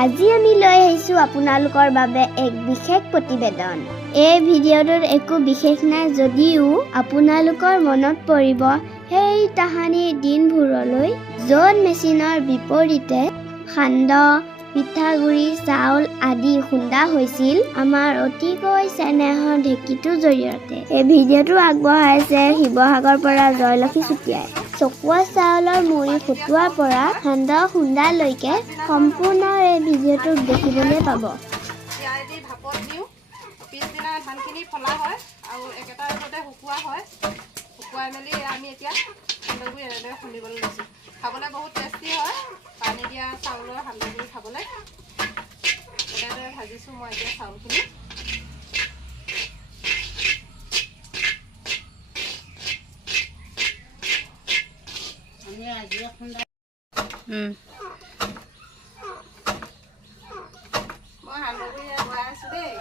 আজি আমি লৈ আহিছোঁ আপোনালোকৰ বাবে এক বিশেষ প্ৰতিবেদন। এই ভিডিঅ'টোত একো বিশেষ নাই যদিও আপোনালোকৰ মনত পৰিব সেই তাহানিৰ দিনবোৰলৈ য'ত মেচিনৰ বিপৰীতে সান্দহ, পিঠাগুড়ি, চাউল আদি খুন্দা হৈছিল আমাৰ অতিকৈ চেনেহৰ ঢেঁকীটোৰ জৰিয়তে। এই ভিডিঅ'টো আগবঢ়াইছে শিৱসাগৰৰ পৰা জয়লক্ষী চুতীয়াই। চকুৱা চাউলৰ মুড়ি ফুটোৱাৰ পৰা সান্দহ খুন্দালৈকে সম্পূৰ্ণ এই ভিডিঅ'টো দেখিবলৈ পাব। ভাপত দিওঁ, পিছদিনা ধানখিনি ফলা হয় আৰু একেটা ৰ'দতে শুকোৱা হয়। শুকুৱাই মেলি আমি এতিয়া সান্দহগুড়ি এনেদৰে খুন্দিবলৈ লৈছোঁ। খাবলৈ বহুত টেষ্টি হয়, পানী দিয়া চাউলৰ সান্দহগুড়ি খাবলৈ। এনেদৰে ভাজিছোঁ মই এতিয়া চাউলখিনি। মই সান্দহগুড়ি বনাই আছোঁ দেই।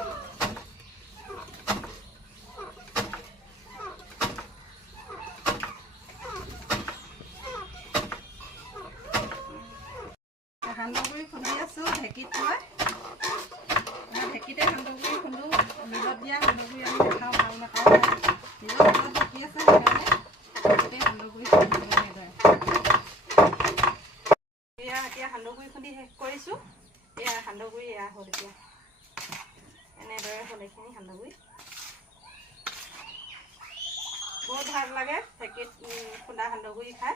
সান্দহগুড়ি খুন্দি আছোঁ ঢেঁকীত মই। ঢেঁকীতে সান্দহগুড়ি খুন্দো, মিলত দিয়া সান্দহগুড়ি আমি নাখাওঁ, ভাল নাপাওঁ। নিজৰ মিলত ঢেঁকী আছে সেইকাৰণে ঢেঁকীতে সান্দহগুড়ি খুন্দিবলৈ এনেদৰে। এতিয়া সান্দহগুড়ি খুন্দি শেষ কৰিছোঁ। এয়া সান্দহগুড়ি এয়া হ'ল এতিয়া। এনেদৰে হ'ল এইখিনি সান্দহগুড়ি। বহুত ভাল লাগে ঢেঁকীত খুন্দা সান্দহগুড়ি খাই।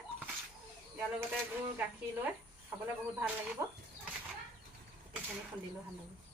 ইয়াৰ লগতে গুড় গাখীৰ লৈ খাবলৈ বহুত ভাল লাগিব। এইখিনি খুন্দিলোঁ সান্দহগুড়ি।